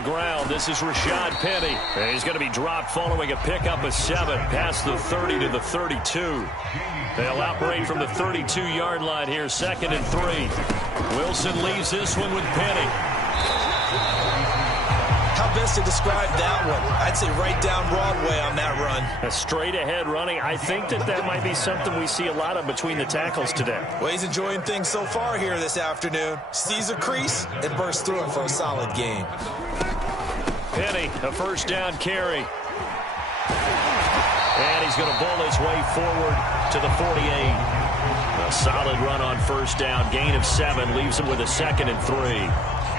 ground. This is Rashad Penny. And he's going to be dropped following a pickup of 7 past the 30 to the 32. They'll operate from the 32-yard line here, 2nd and 3. Wilson leaves this one with Penny. How best to describe that one? I'd say right down Broadway on that run. A straight-ahead running. I think that might be something we see a lot of between the tackles today. Well, he's enjoying things so far here this afternoon. Sees a crease and bursts through it for a solid gain. Penny, a 1st down carry. And he's going to bowl his way forward to the 48. A solid run on 1st down. Gain of 7 leaves him with a 2nd and 3.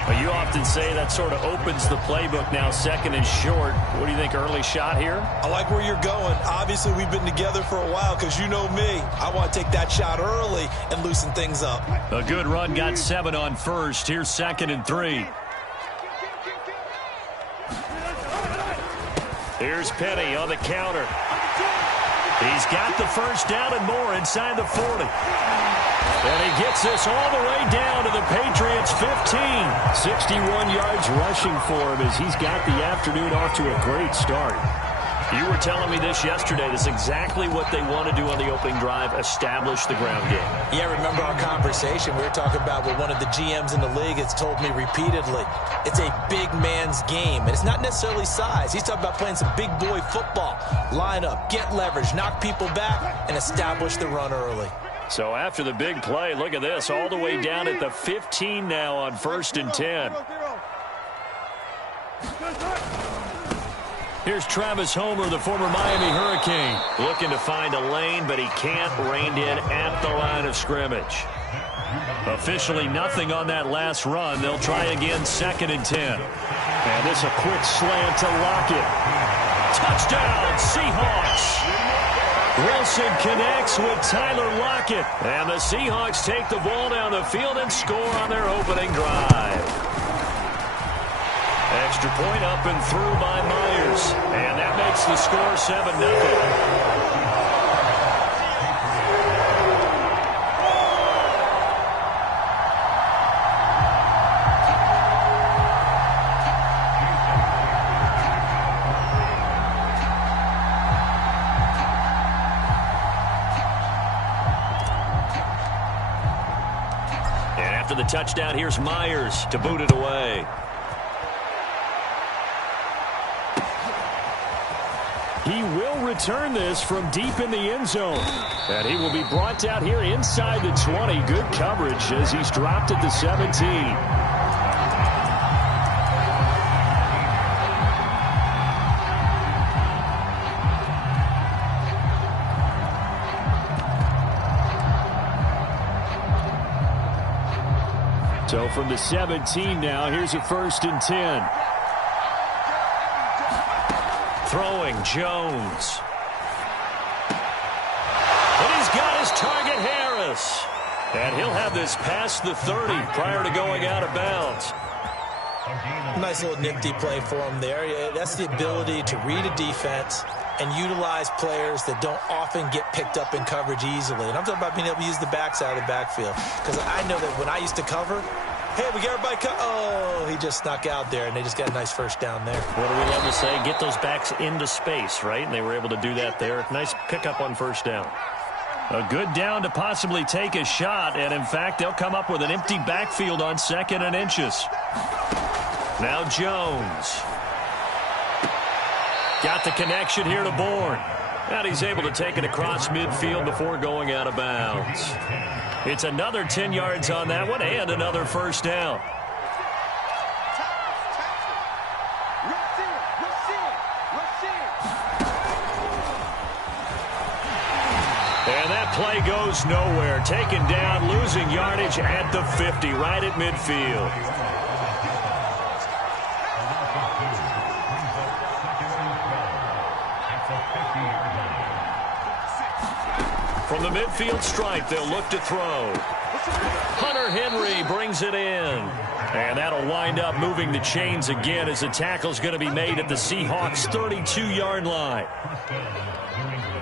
Well, you often say that sort of opens the playbook now, 2nd and short. What do you think, early shot here? I like where you're going. Obviously, we've been together for a while because you know me. I want to take that shot early and loosen things up. A good run, got 7 on 1st. Here's 2nd and 3. Here's Penny on the counter. He's got the 1st down and more inside the 40. And he gets this all the way down to the Patriots' 15. 61 yards rushing for him as he's got the afternoon off to a great start. You were telling me this yesterday. This is exactly what they want to do on the opening drive, establish the ground game. Yeah, remember our conversation. We were talking about what one of the GMs in the league has told me repeatedly. It's a big man's game, and it's not necessarily size. He's talking about playing some big boy football. Line up, get leverage, knock people back, and establish the run early. So after the big play, look at this, all the way down at the 15 now on 1st and 10. Here's Travis Homer, the former Miami Hurricane, looking to find a lane, but he can't. Reined in at the line of scrimmage. Officially nothing on that last run. They'll try again, 2nd and 10. And this a quick slant to Lockett. Touchdown, Seahawks. Wilson connects with Tyler Lockett. And the Seahawks take the ball down the field and score on their opening drive. Extra point up and through by Myers. And that makes the score 7-0. And after the touchdown, here's Myers to boot it away. He will return this from deep in the end zone. And he will be brought down here inside the 20. Good coverage as he's dropped at the 17. So from the 17 now, here's a 1st and 10. Throwing, Jones. And he's got his target, Harris. And he'll have this past the 30 prior to going out of bounds. Nice little nifty play for him there. That's the ability to read a defense and utilize players that don't often get picked up in coverage easily. And I'm talking about being able to use the backside of the backfield. Because I know that when I used to cover, hey, we got everybody oh, he just snuck out there, and they just got a nice 1st down there. What do we love to say? Get those backs into space, right? And they were able to do that there. Nice pickup on 1st down. A good down to possibly take a shot, and in fact, they'll come up with an empty backfield on 2nd and inches. Now Jones. Got the connection here to Bourne. And he's able to take it across midfield before going out of bounds. It's another 10 yards on that one and another 1st down. And that play goes nowhere. Taken down, losing yardage at the 50, right at midfield. From the midfield stripe, they'll look to throw. Hunter Henry brings it in. And that'll wind up moving the chains again as the tackle's going to be made at the Seahawks' 32-yard line.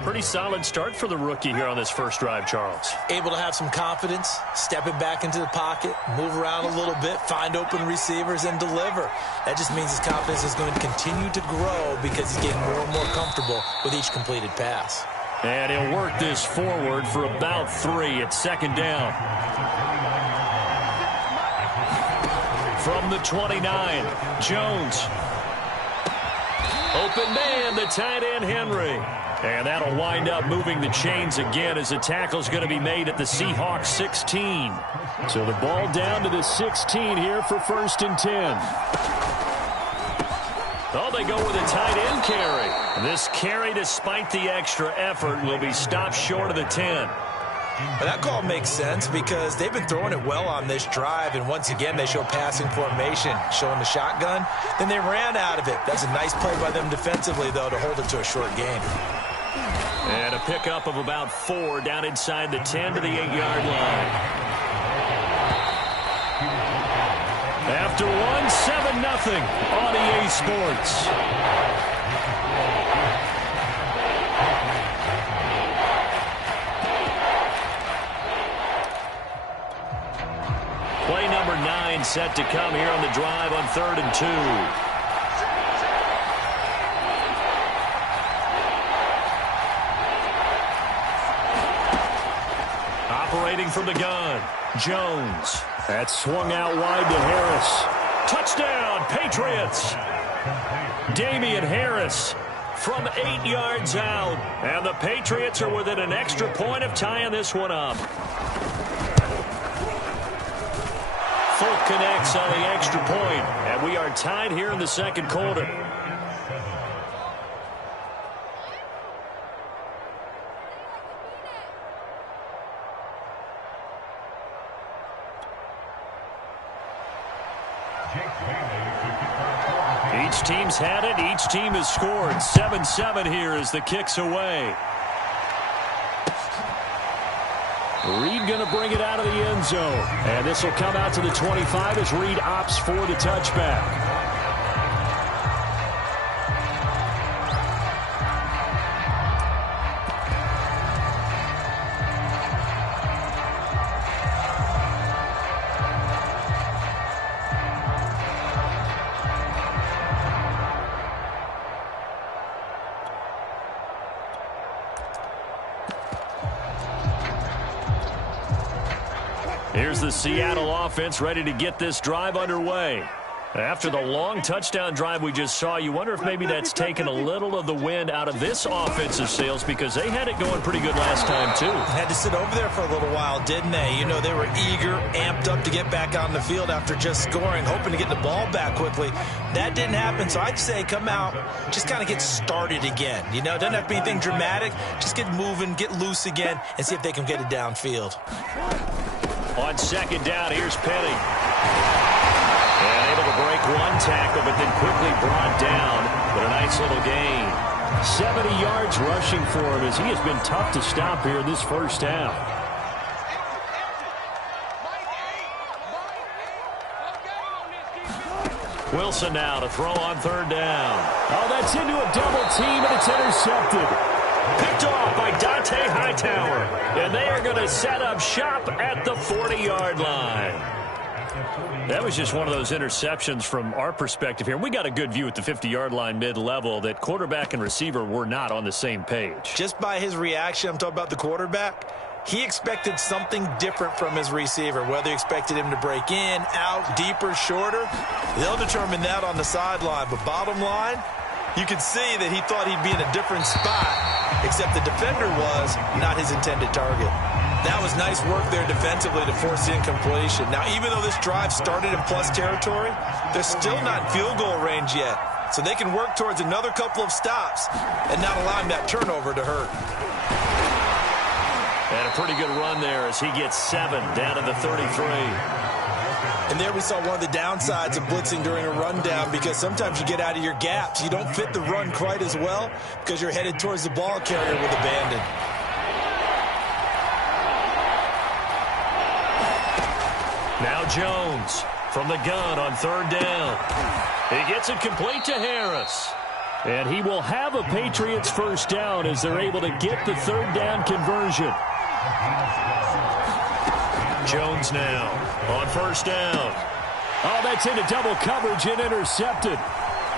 Pretty solid start for the rookie here on this first drive, Charles. Able to have some confidence, stepping back into the pocket, move around a little bit, find open receivers, and deliver. That just means his confidence is going to continue to grow because he's getting more and more comfortable with each completed pass. And he'll work this forward for about 3. It's second down. From the 29, Jones. Open man, the tight end, Henry. And that'll wind up moving the chains again as the tackle's going to be made at the Seahawks 16. So the ball down to the 16 here for 1st and 10. Oh, they go with a tight end carry. This carry, despite the extra effort, will be stopped short of the 10. But that call makes sense because they've been throwing it well on this drive, and once again they show passing formation, showing the shotgun. Then they ran out of it. That's a nice play by them defensively, though, to hold it to a short gain. And a pickup of about 4 down inside the 10 to the 8-yard line. After 7-0 on EA Sports. Play number 9 set to come here on the drive on 3rd and 2. Operating from the gun, Jones. That's swung out wide to Harris. Touchdown, Patriots. Damian Harris from 8 yards out. And the Patriots are within an extra point of tying this one up. Folk connects on the extra point, and we are tied here in the second quarter. Each team's had it. Each team has scored. 7-7 here as the kick's away. Reed going to bring it out of the end zone. And this will come out to the 25 as Reed opts for the touchback. Here's the Seattle offense ready to get this drive underway. After the long touchdown drive we just saw, you wonder if maybe that's taken a little of the wind out of this offensive sails because they had it going pretty good last time, too. Had to sit over there for a little while, didn't they? You know, they were eager, amped up to get back on the field after just scoring, hoping to get the ball back quickly. That didn't happen, so I'd say come out, just kind of get started again. You know, it doesn't have to be anything dramatic. Just get moving, get loose again, and see if they can get it downfield. On second down, here's Penny. And able to break one tackle, but then quickly brought down. But a nice little gain. 70 yards rushing for him as he has been tough to stop here in this first half. Wilson now to throw on 3rd down. Oh, that's into a double team, and it's intercepted. Picked off by Dante Hightower. And they are going to set up shop at the 40-yard line. That was just one of those interceptions from our perspective here. We got a good view at the 50-yard line mid-level that quarterback and receiver were not on the same page. Just by his reaction, I'm talking about the quarterback, he expected something different from his receiver, whether he expected him to break in, out, deeper, shorter. They'll determine that on the sideline. But bottom line, you could see that he thought he'd be in a different spot, except the defender was not his intended target. That was nice work there defensively to force the incompletion. Now, even though this drive started in plus territory, they're still not in field goal range yet. So they can work towards another couple of stops and not allowing that turnover to hurt. And a pretty good run there as he gets 7 down to the 33. And there we saw one of the downsides of blitzing during a rundown because sometimes you get out of your gaps. You don't fit the run quite as well because you're headed towards the ball carrier with abandon. Now Jones from the gun on 3rd down. He gets it complete to Harris. And he will have a Patriots first down as they're able to get the third down conversion. Jones now on first down. Oh, that's into double coverage and intercepted.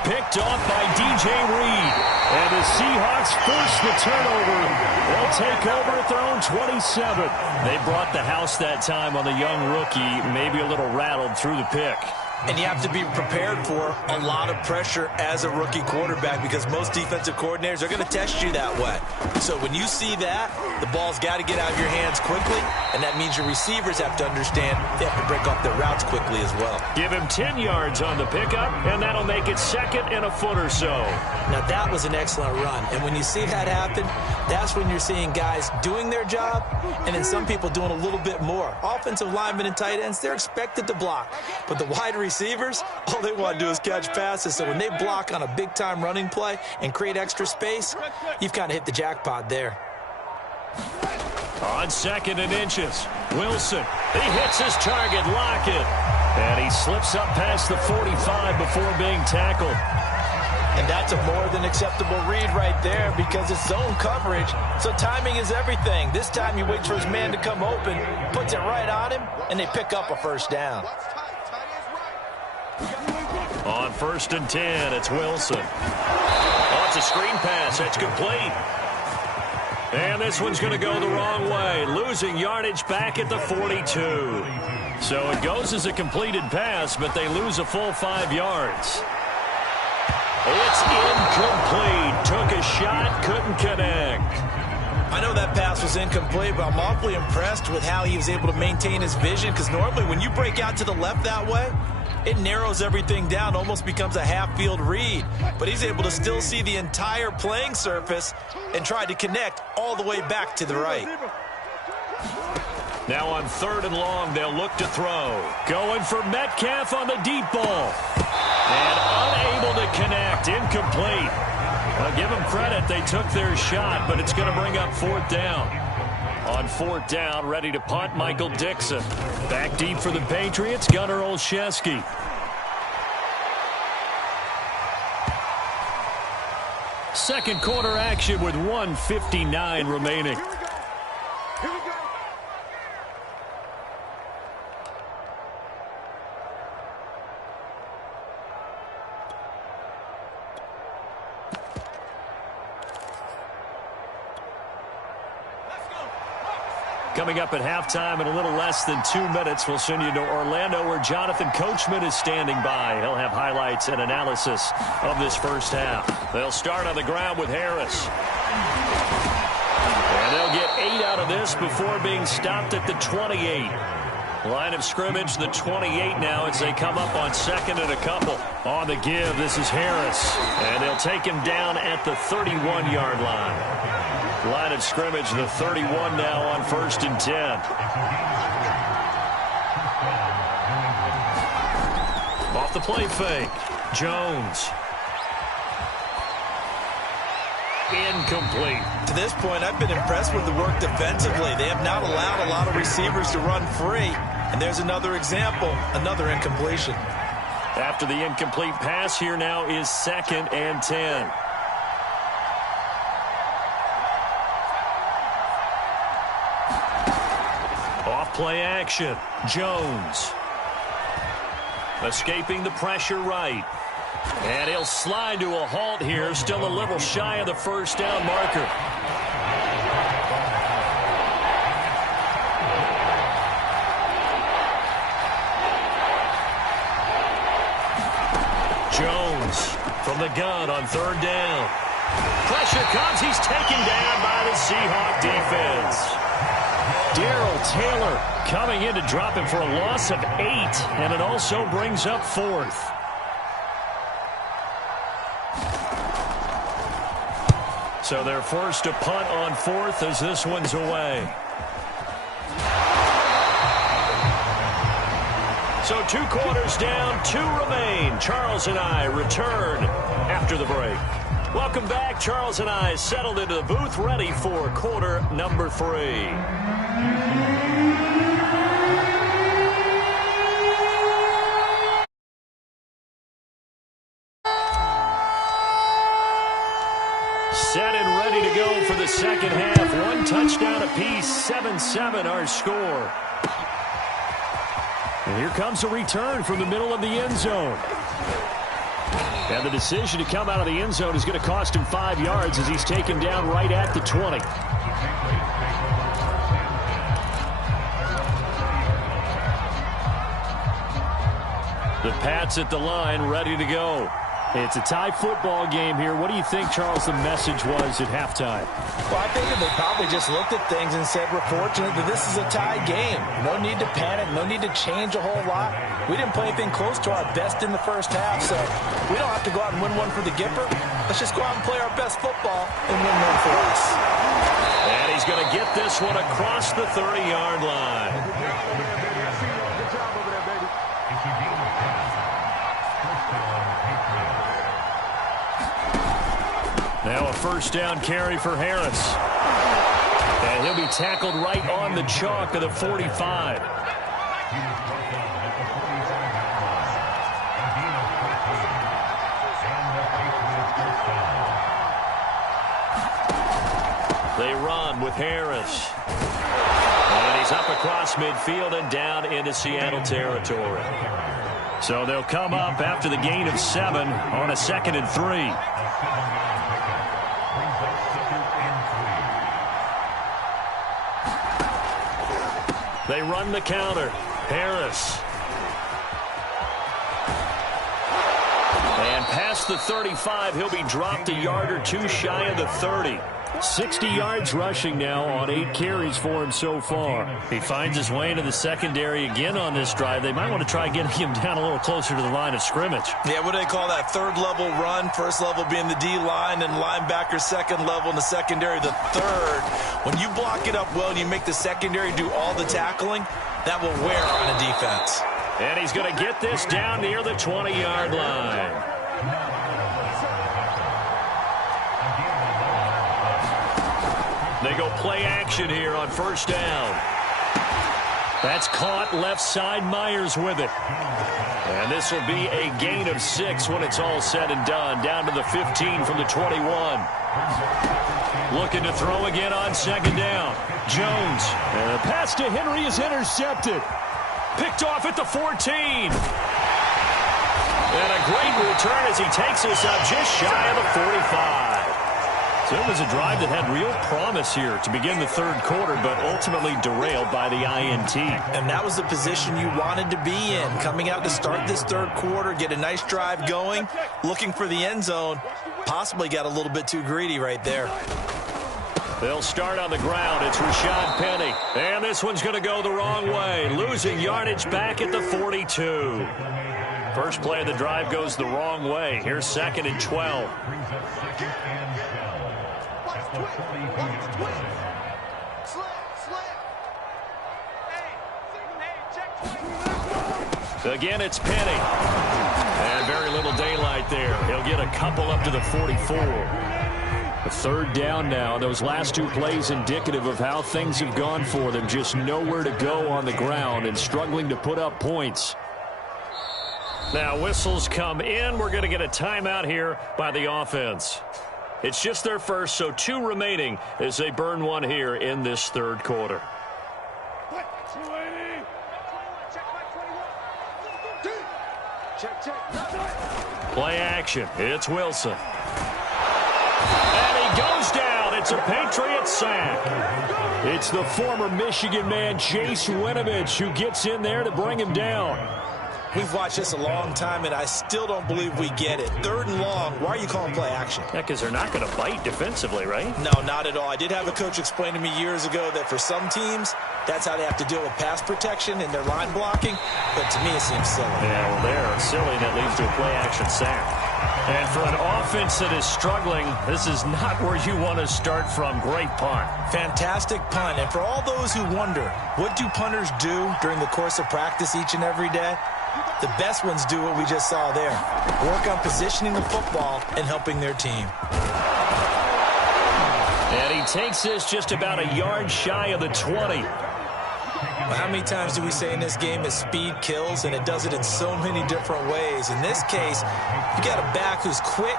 Picked off by DGREEZY. And the Seahawks force the turnover. They'll take over at their own 27. They brought the house that time on the young rookie, maybe a little rattled through the pick. And you have to be prepared for a lot of pressure as a rookie quarterback because most defensive coordinators are going to test you that way. So when you see that, the ball's got to get out of your hands quickly, and that means your receivers have to understand they have to break off their routes quickly as well. Give him 10 yards on the pickup, and that'll make it second and a foot or so. Now, that was an excellent run, and when you see that happen, that's when you're seeing guys doing their job and then some people doing a little bit more. Offensive linemen and tight ends, they're expected to block, but the wide receivers, all they want to do is catch passes. So when they block on a big-time running play and create extra space, you've kind of hit the jackpot there. On second and inches, Wilson. He hits his target, Lockett. And he slips up past the 45 before being tackled. And that's a more than acceptable read right there because it's zone coverage, so timing is everything. This time he waits for his man to come open, puts it right on him, and they pick up a first down. On first and 10, it's Wilson. Oh, it's a screen pass. That's complete. And this one's going to go the wrong way, losing yardage back at the 42. So it goes as a completed pass, but they lose a full 5 yards. It's incomplete. Took a shot, couldn't connect. I know that pass was incomplete, but I'm awfully impressed with how he was able to maintain his vision because normally when you break out to the left that way, it narrows everything down, almost becomes a half-field read. But he's able to still see the entire playing surface and try to connect all the way back to the right. Now on third and long, they'll look to throw. Going for Metcalf on the deep ball. And unable to connect, incomplete. Well, give them credit, they took their shot, but it's going to bring up fourth down. On fourth down, ready to punt, Michael Dixon. Back deep for the Patriots, Gunnar Olszewski. Second quarter action with 1:59 remaining. Coming up at halftime in a little less than 2 minutes, we'll send you to Orlando where Jonathan Coachman is standing by. He'll have highlights and analysis of this first half. They'll start on the ground with Harris. And they'll get 8 out of this before being stopped at the 28. Line of scrimmage, the 28 now as they come up on second and a couple. On the give, this is Harris. And they'll take him down at the 31-yard line. Line of scrimmage, the 31 now on first and 10. Off the play fake, Jones. Incomplete. To this point, I've been impressed with the work defensively. They have not allowed a lot of receivers to run free. And there's another example, another incompletion. After the incomplete pass, here now is second and 10. Play action. Jones. Escaping the pressure right. And he'll slide to a halt here. Still a little shy of the first down marker. Jones from the gun on third down. Pressure comes. He's taken down by the Seahawk defense. Darrell Taylor coming in to drop him for a loss of 8, and it also brings up fourth. So they're forced to punt on fourth as this one's away. So 2 quarters down, 2 remain. Charles and I return after the break. Welcome back. Charles and I settled into the booth, ready for quarter number 3. Set and ready to go for the second half. One touchdown apiece, 7-7 our score. And here comes a return from the middle of the end zone. And the decision to come out of the end zone is going to cost him 5 yards as he's taken down right at the 20. The Pats at the line, ready to go. It's a tie football game here. What do you think, Charles, the message was at halftime? Well, I think they probably just looked at things and said, we're fortunate that this is a tie game. No need to panic. No need to change a whole lot. We didn't play anything close to our best in the first half, so we don't have to go out and win one for the Gipper. Let's just go out and play our best football and win one for us. And he's going to get this one across the 30-yard line. Now a first down carry for Harris. And he'll be tackled right on the chalk of the 45. They run with Harris. And he's up across midfield and down into Seattle territory. So they'll come up after the gain of 7 on a 2nd and 3. They run the counter. Harris. And past the 35, he'll be dropped a yard or two shy of the 30. 60 yards rushing now on 8 carries for him so far. He finds his way into the secondary again on this drive. They might want to try getting him down a little closer to the line of scrimmage. Yeah, what do they call that? Third level run. First level being the D-line and linebacker, second level in the secondary, the third. When you block it up well and you make the secondary do all the tackling, that will wear on a defense. And he's going to get this down near the 20-yard line. They go play action here on first down. That's caught left side. Myers with it. And this will be a gain of 6 when it's all said and done. Down to the 15 from the 21. Looking to throw again on second down. Jones. And the pass to Henry is intercepted. Picked off at the 14. And a great return as he takes us up just shy of the 45. So it was a drive that had real promise here to begin the third quarter, but ultimately derailed by the INT. And that was the position you wanted to be in, coming out to start this third quarter, get a nice drive going, looking for the end zone. Possibly got a little bit too greedy right there. They'll start on the ground. It's Rashad Penny. And this one's going to go the wrong way, losing yardage back at the 42. First play of the drive goes the wrong way. Here's 2nd and 12. Again, it's Penny. And very little daylight there. He'll get a couple up to the 44. A third down now. Those last 2 plays indicative of how things have gone for them. Just nowhere to go on the ground and struggling to put up points. Now whistles come in. We're going to get a timeout here by the offense. It's just their first, so 2 remaining as they burn one here in this third quarter. Play action. It's Wilson. And he goes down. It's a Patriot sack. It's the former Michigan man, Chase Winovich, who gets in there to bring him down. We've watched this a long time, and I still don't believe we get it. 3rd and long, why are you calling play action? Yeah, because they're not going to bite defensively, right? No, not at all. I did have a coach explain to me years ago that for some teams, that's how they have to deal with pass protection and their line blocking. But to me, it seems silly. Yeah, well, they're silly, and that leads to a play action sack. And for an offense that is struggling, this is not where you want to start from. Great punt. Fantastic punt. And for all those who wonder, what do punters do during the course of practice each and every day? The best ones do what we just saw there. Work on positioning the football and helping their team. And he takes this just about a yard shy of the 20. Well, how many times do we say in this game that speed kills, and it does it in so many different ways? In this case, you got a back who's quick,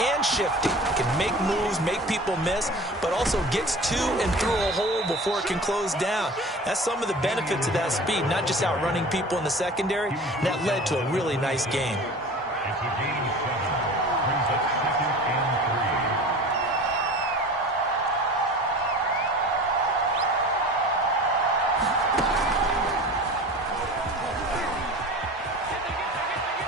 and shifty. It can make moves, make people miss, but also gets to and through a hole before it can close down. That's some of the benefits of that speed, not just outrunning people in the secondary. And that led to a really nice game.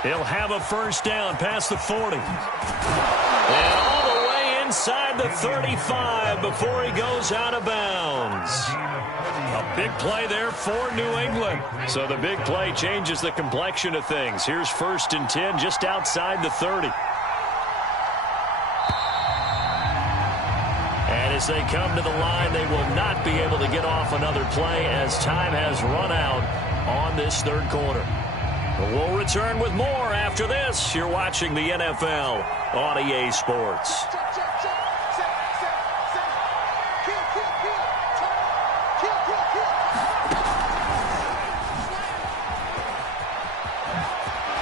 He'll have a first down past the 40. And all the way inside the 35 before he goes out of bounds. A big play there for New England. So the big play changes the complexion of things. Here's 1st and 10 just outside the 30. And as they come to the line, they will not be able to get off another play as time has run out on this 3rd quarter. We'll return with more after this. You're watching the NFL on EA Sports.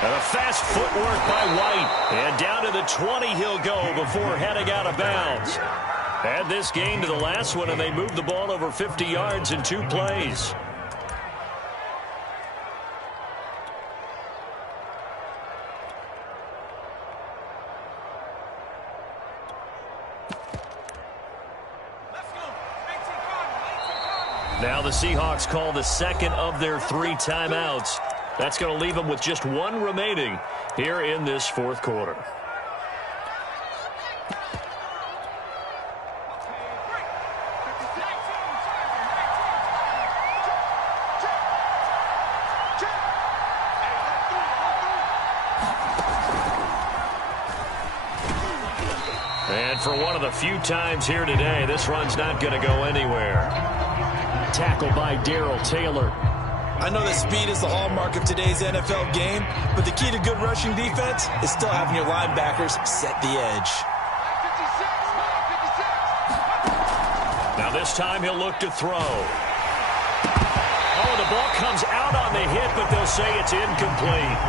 And a fast footwork by White. And down to the 20 he'll go before heading out of bounds. Add this game to the last one, and they moved the ball over 50 yards in 2 plays. Now the Seahawks call the 2nd of their 3 timeouts. That's going to leave them with just 1 remaining here in this 4th quarter. And for one of the few times here today, this run's not going to go anywhere. Tackle by Darrell Taylor. I know that speed is the hallmark of today's NFL game, but the key to good rushing defense is still having your linebackers set the edge. Now this time he'll look to throw. Oh, the ball comes out on the hit, but they'll say it's incomplete.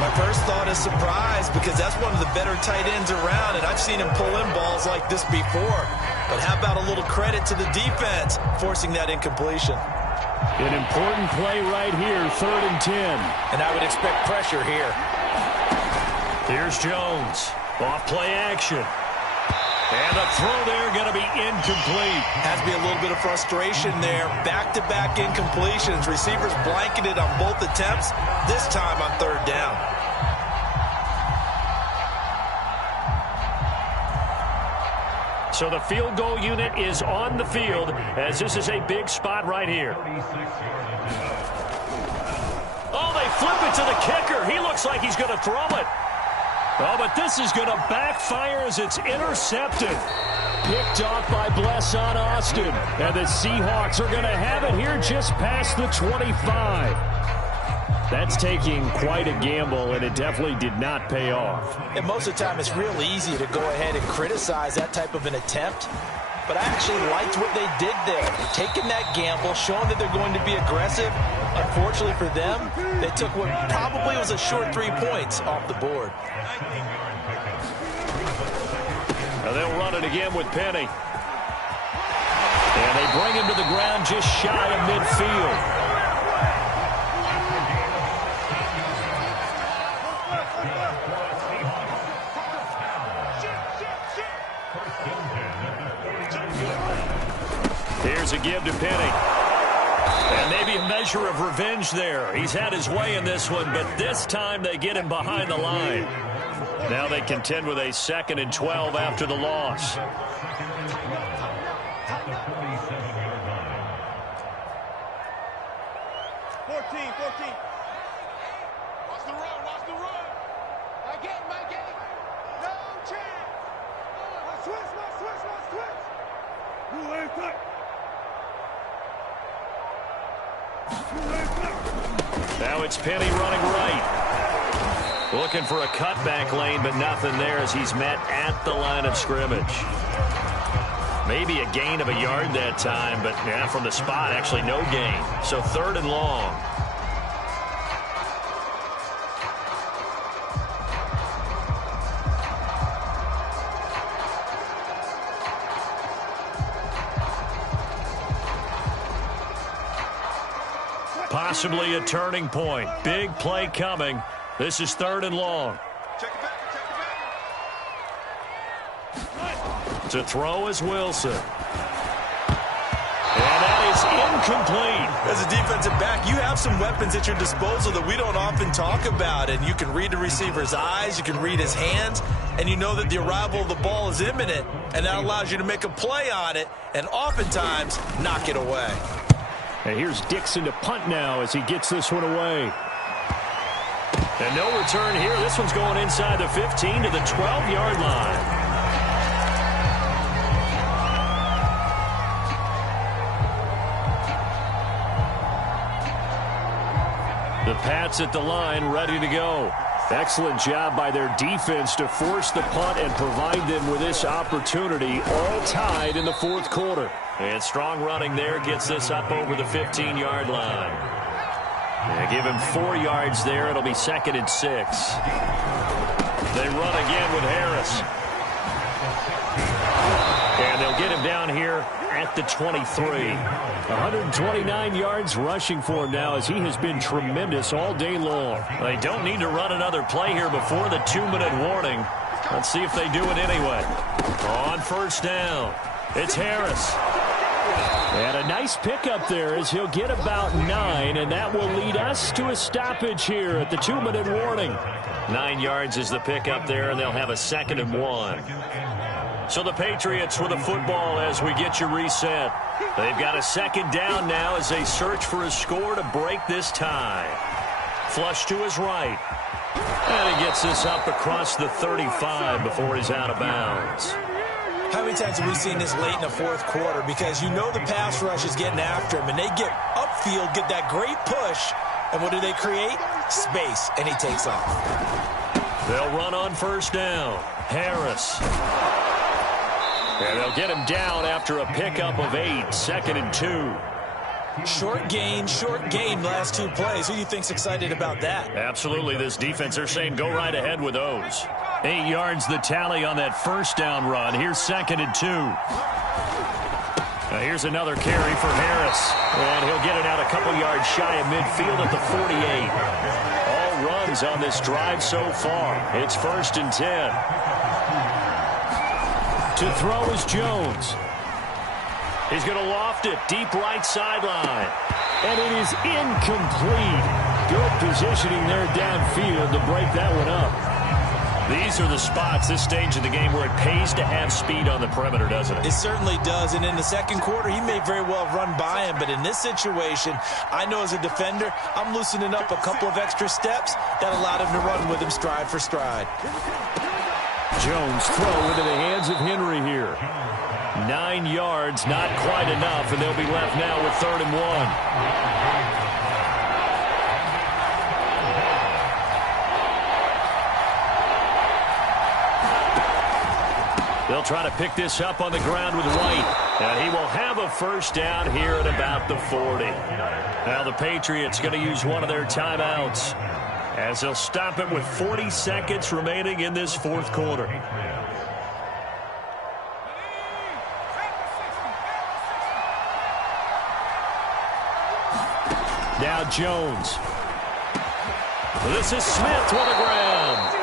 My first thought is surprise, because that's one of the better tight ends around, and I've seen him pull in balls like this before. But how about a little credit to the defense forcing that incompletion? An important play right here, 3rd and 10. And I would expect pressure here. Here's Jones. Off play action. And the throw there going to be incomplete. Has to be a little bit of frustration there. Back-to-back incompletions. Receivers blanketed on both attempts, this time on 3rd down. So the field goal unit is on the field as this is a big spot right here. Oh, they flip it to the kicker. He looks like he's going to throw it. Oh, but this is going to backfire as it's intercepted. Picked off by Blesson Austin. And the Seahawks are going to have it here just past the 25. That's taking quite a gamble, and it definitely did not pay off. And most of the time, it's real easy to go ahead and criticize that type of an attempt. But I actually liked what they did there. Taking that gamble, showing that they're going to be aggressive. Unfortunately for them, they took what probably was a short 3 points off the board. Now they'll run it again with Penny. And they bring him to the ground just shy of midfield. Here's a give to Penny. And maybe a measure of revenge there. He's had his way in this one, but this time they get him behind the line. Now they contend with a 2nd and 12 after the loss. 14. Watch the run, watch the run. My game. No chance. Switch. Who ain't that? Now it's Penny running right. Looking for a cutback lane, but nothing there as he's met at the line of scrimmage. Maybe a gain of a yard that time, but yeah, from the spot, actually no gain. So 3rd and long. Possibly a turning point. Big play coming. This is 3rd and long. To throw is Wilson. And that is incomplete. As a defensive back, you have some weapons at your disposal that we don't often talk about. And you can read the receiver's eyes, you can read his hands, and you know that the arrival of the ball is imminent, and that allows you to make a play on it and oftentimes knock it away. And here's Dixon to punt now as he gets this one away. And no return here. This one's going inside the 15 to the 12-yard line. The Pats at the line, ready to go. Excellent job by their defense to force the punt and provide them with this opportunity, all tied in the 4th quarter. And strong running there gets this up over the 15-yard line. They give him 4 yards there. It'll be 2nd and 6. They run again with Harris. And they'll get him down here at the 23. 129 yards rushing for him now as he has been tremendous all day long. They don't need to run another play here before the 2-minute warning. Let's see if they do it anyway. On 1st down, it's Harris. And a nice pickup there as he'll get about 9, and that will lead us to a stoppage here at the 2-minute warning. 9 yards is the pickup there, and they'll have a 2nd and 1. So the Patriots with the football as we get you reset. They've got a 2nd down now as they search for a score to break this tie. Flush to his right. And he gets this up across the 35 before he's out of bounds. How many times have we seen this late in the 4th quarter? Because you know the pass rush is getting after him, and they get upfield, get that great push, and what do they create? Space, and he takes off. They'll run on 1st down. Harris. And they'll get him down after a pickup of 8, 2nd and 2. Short gain, last 2 plays. Who do you think's excited about that? Absolutely, this defense, they're saying go right ahead with those. 8 yards the tally on that 1st down run. Here's 2nd and 2. Now here's another carry for Harris. And he'll get it out a couple yards shy of midfield at the 48. All runs on this drive so far. It's 1st and 10. To throw is Jones. He's going to loft it deep right sideline. And it is incomplete. Good positioning there downfield to break that one up. These are the spots, this stage of the game, where it pays to have speed on the perimeter, doesn't it? It certainly does. And in the 2nd quarter, he may very well run by him. But in this situation, I know as a defender, I'm loosening up a couple of extra steps that allowed him to run with him stride for stride. Jones throw into the hands of Henry here. 9 yards, not quite enough, and they'll be left now with 3rd and 1. They'll try to pick this up on the ground with White. And he will have a 1st down here at about the 40. Now the Patriots going to use one of their timeouts as they'll stop it with 40 seconds remaining in this 4th quarter. Now Jones. This is Smith with the ground.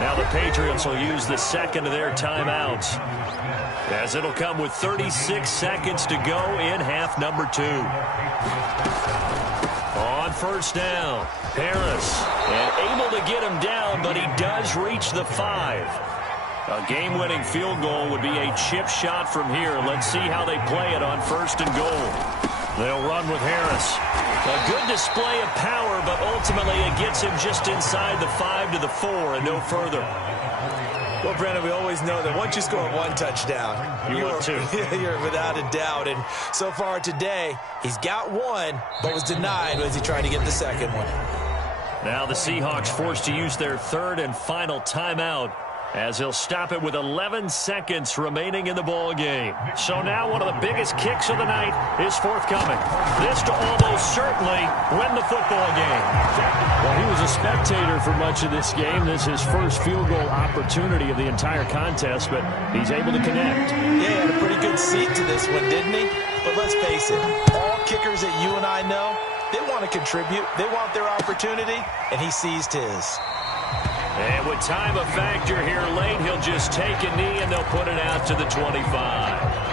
Now the Patriots will use the 2nd of their timeouts, as it'll come with 36 seconds to go in half number 2. On 1st down, Harris, and able to get him down, but he does reach the 5. A game-winning field goal would be a chip shot from here. Let's see how they play it on 1st and goal. They'll run with Harris. A good display of power, but ultimately it gets him just inside the 5 to the 4 and no further. Well, Brandon, we always know that once you score 1 touchdown, you're without a doubt. And so far today, he's got 1, but was denied as he tried to get the 2nd one. Now the Seahawks forced to use their 3rd and final timeout, as he'll stop it with 11 seconds remaining in the ball game. So now one of the biggest kicks of the night is forthcoming. This to almost certainly win the football game. Well, he was a spectator for much of this game. This is his first field goal opportunity of the entire contest, but he's able to connect. Yeah, he had a pretty good seat to this one, didn't he? But let's face it, all kickers that you and I know, They want to contribute. They want their opportunity, and he seized his. And with time a factor here late, he'll just take a knee, and they'll put it out to the 25.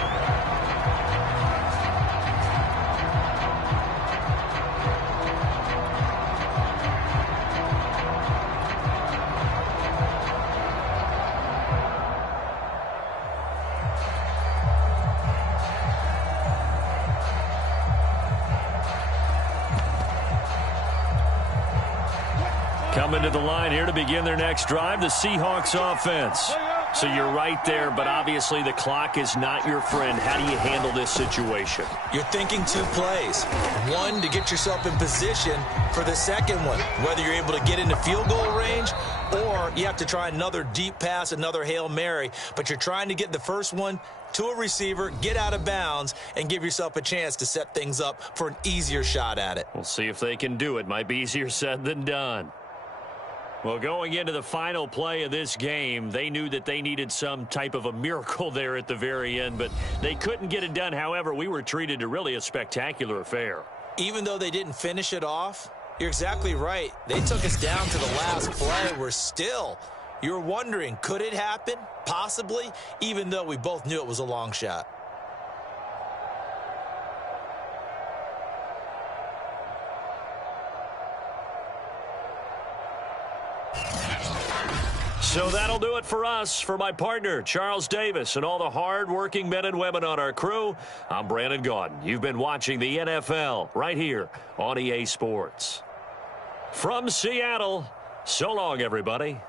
Coming to the line here to begin their next drive, the Seahawks offense. So you're right there, but obviously the clock is not your friend. How do you handle this situation? You're thinking two plays. One, to get yourself in position for the second one, whether you're able to get into field goal range or you have to try another deep pass, another Hail Mary. But you're trying to get the first one to a receiver, get out of bounds, and give yourself a chance to set things up for an easier shot at it. We'll see if they can do it. Might be easier said than done. Well, going into the final play of this game, they knew that they needed some type of a miracle there at the very end, but they couldn't get it done. However, we were treated to really a spectacular affair. Even though they didn't finish it off, you're exactly right. They took us down to the last play. We're still, you're wondering, could it happen? Possibly, even though we both knew it was a long shot. So that'll do it for us. For my partner, Charles Davis, and all the hard-working men and women on our crew, I'm Brandon Gaudin. You've been watching the NFL right here on EA Sports. From Seattle, so long, everybody.